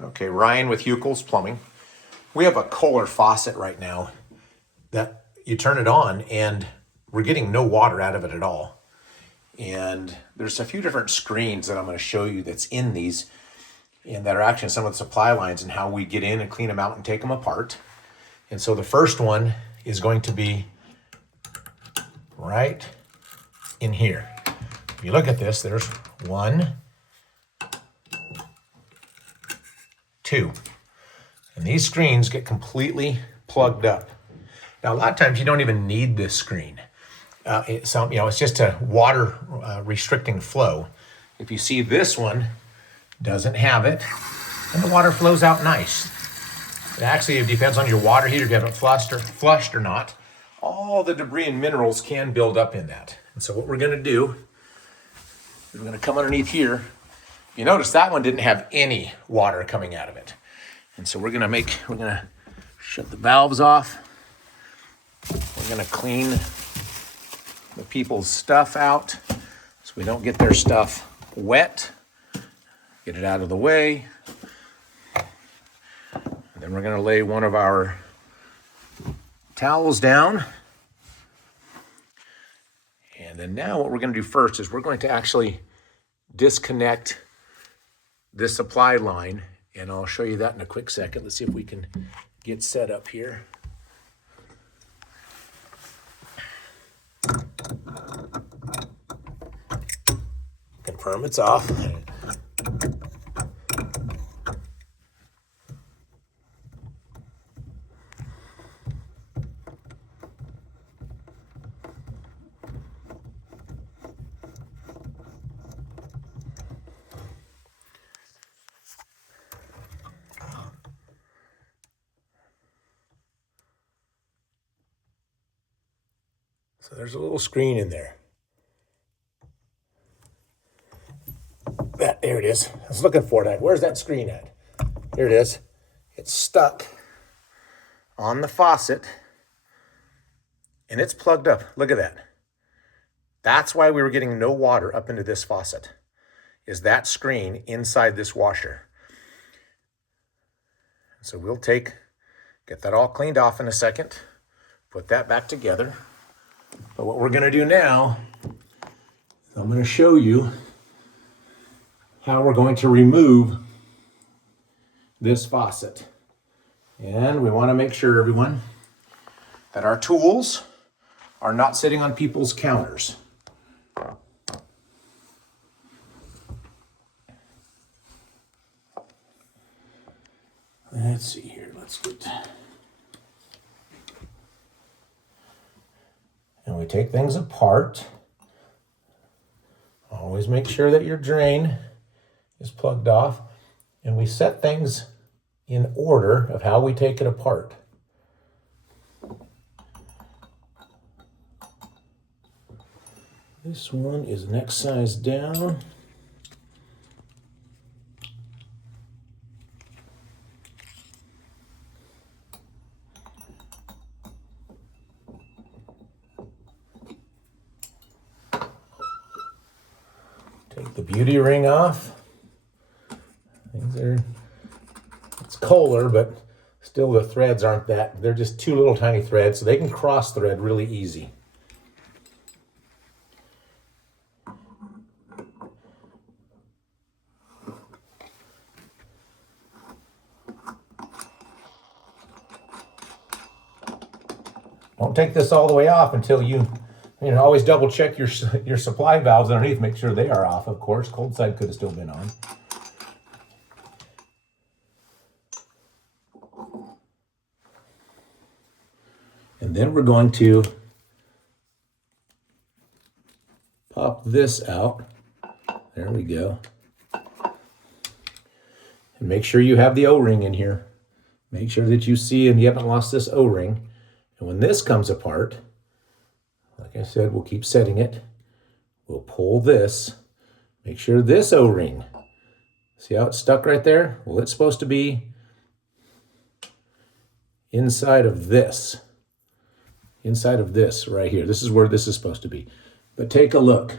Okay, Ryan with Huckel's Plumbing. We have a Kohler faucet right now that you turn it on and we're getting no water out of it at all. And there's a few different screens that I'm going to show you that's in these and that are actually some of the supply lines and how we get in and clean them out and take them apart. And so the first one is going to be right in here. If you look at this, there's 1, 2. And these screens get completely plugged up. Now, a lot of times you don't even need this screen. It's just a water restricting flow. If you see this one doesn't have it, and the water flows out nice. It actually depends on your water heater, if you have it flushed or not. All the debris and minerals can build up in that. And so what we're gonna do is we're gonna come underneath here. You notice that one didn't have any water coming out of it. And so we're gonna shut the valves off. We're gonna clean the people's stuff out so we don't get their stuff wet. Get it out of the way. And then we're gonna lay one of our towels down. And then now what we're gonna do first is we're going to actually disconnect this supply line, and I'll show you that in a quick second. Let's see if we can get set up here. Confirm it's off. So there's a little screen in there. There it is. I was looking for it. Where's that screen at? Here it is. It's stuck on the faucet and it's plugged up. Look at that. That's why we were getting no water up into this faucet, is that screen inside this washer. So we'll get that all cleaned off in a second, put that back together. But what we're gonna do now, I'm gonna show you how we're going to remove this faucet. And we wanna make sure, everyone, that our tools are not sitting on people's counters. Let's see here, and we take things apart. Always make sure that your drain is plugged off, and we set things in order of how we take it apart. This one is next size down. Take the beauty ring off. It's Kohler, but still the threads aren't they're just 2 little tiny threads, so they can cross thread really easy. Don't take this all the way off until you always double check your supply valves underneath, make sure they are off, of course. Cold side could have still been on. And then we're going to pop this out. There we go. And make sure you have the O-ring in here. Make sure that you see and you haven't lost this O-ring. And when this comes apart, like I said, we'll keep setting it. We'll pull this. Make sure this O-ring, see how it's stuck right there? Well, it's supposed to be inside of this. Inside of this right here. This is where this is supposed to be. But take a look.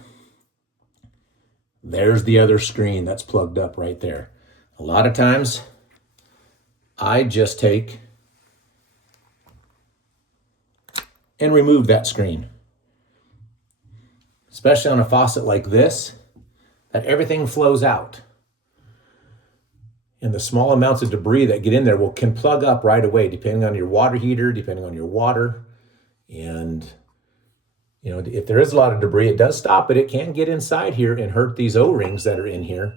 There's the other screen that's plugged up right there. A lot of times I just take and remove that screen. Especially on a faucet like this, that everything flows out. And the small amounts of debris that get in there can plug up right away, depending on your water heater, depending on your water. And you know, if there is a lot of debris, it does stop, but it can get inside here and hurt these O-rings that are in here.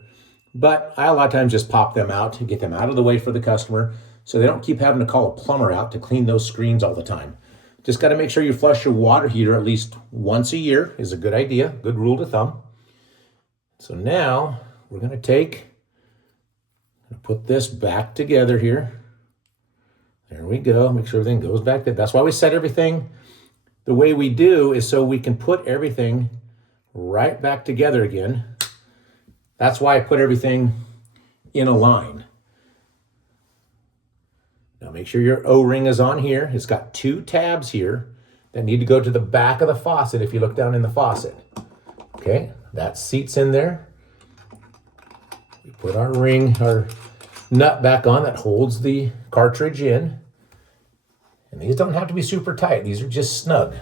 But I a lot of times just pop them out to get them out of the way for the customer so they don't keep having to call a plumber out to clean those screens all the time. Just got to make sure you flush your water heater at least once a year is a good idea, good rule of thumb. So now we're going to put this back together here. There we go. Make sure everything goes back there. That's why we set everything the way we do, is so we can put everything right back together again. That's why I put everything in a line. Now make sure your O-ring is on here. It's got 2 tabs here that need to go to the back of the faucet if you look down in the faucet. Okay, that seat's in there. We put our nut back on that holds the cartridge in. And these don't have to be super tight. These are just snug.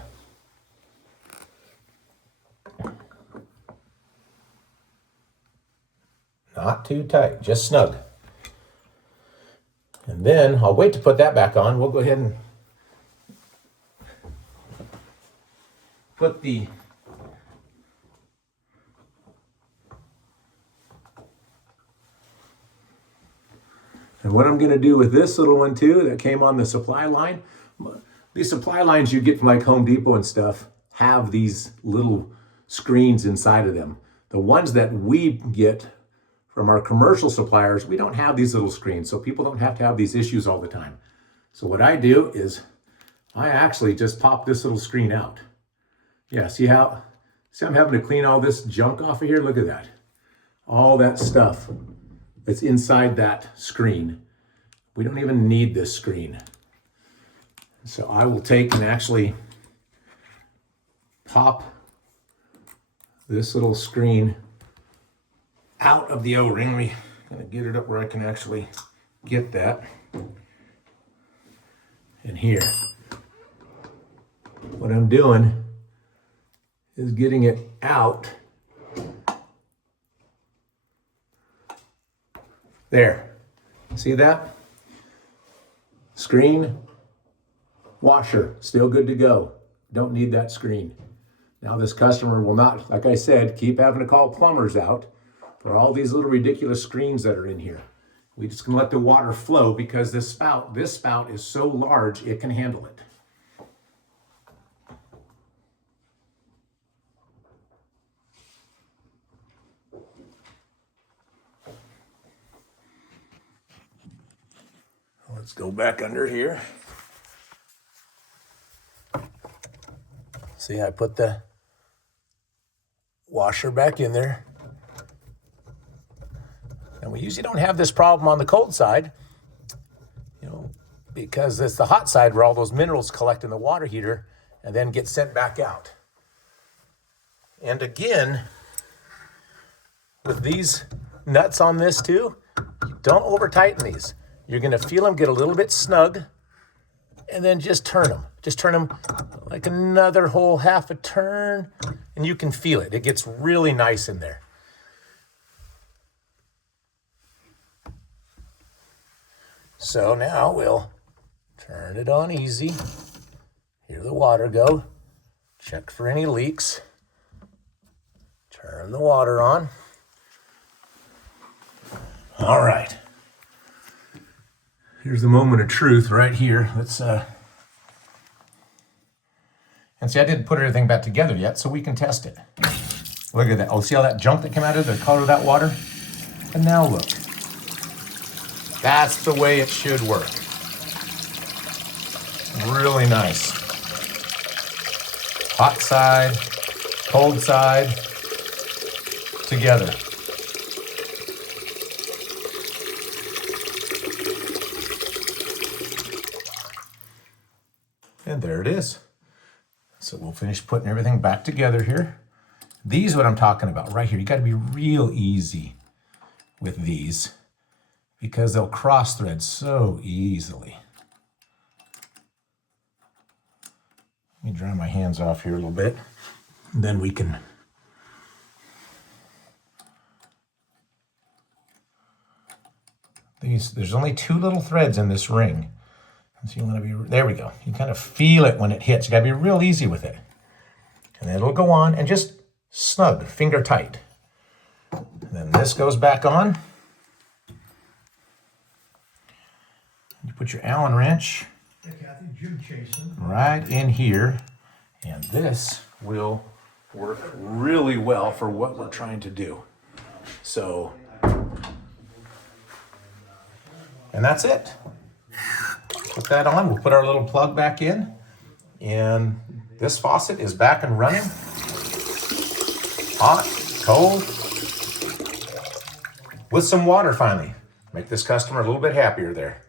Not too tight, just snug. And then I'll wait to put that back on. We'll go ahead and put the and what I'm going to do with this little one too that came on the supply line, these supply lines you get from like Home Depot and stuff have these little screens inside of them. The ones that we get from our commercial suppliers, we don't have these little screens, so people don't have to have these issues all the time. So what I do is I actually just pop this little screen out. Yeah, see I'm having to clean all this junk off of here? Look at that. All that stuff that's inside that screen. We don't even need this screen. So I will take and actually pop this little screen out of the O-ring. I'm gonna get it up where I can actually get that. And here, what I'm doing is getting it out. There, see that? Screen, washer, still good to go. Don't need that screen. Now this customer will not, like I said, keep having to call plumbers out for all these little ridiculous screens that are in here. We just gonna let the water flow because this spout is so large it can handle it. Let's go back under here. See, I put the washer back in there. And we usually don't have this problem on the cold side, because it's the hot side where all those minerals collect in the water heater and then get sent back out. And again, with these nuts on this too, don't over tighten these. You're gonna feel them get a little bit snug and then just turn them. Just turn them like another whole half a turn and you can feel it. It gets really nice in there. So now we'll turn it on easy. Hear the water go. Check for any leaks. Turn the water on. All right. Here's the moment of truth right here. Let's and see, I didn't put everything back together yet, so we can test it. Look at that. Oh, see all that junk that came out of the color of that water? And now look. That's the way it should work. Really nice. Hot side, cold side, together. And there it is. So we'll finish putting everything back together here. These are what I'm talking about right here. You got to be real easy with these, because they'll cross thread so easily. Let me dry my hands off here a little bit, and then we can there's only 2 little threads in this ring. So you want to be, there we go. You kind of feel it when it hits. You got to be real easy with it. And then it'll go on and just snug, finger tight. And then this goes back on. You put your Allen wrench right in here. And this will work really well for what we're trying to do. So, and that's it. Put that on, we'll put our little plug back in, and this faucet is back and running. Hot, cold, with some water finally. Make this customer a little bit happier there.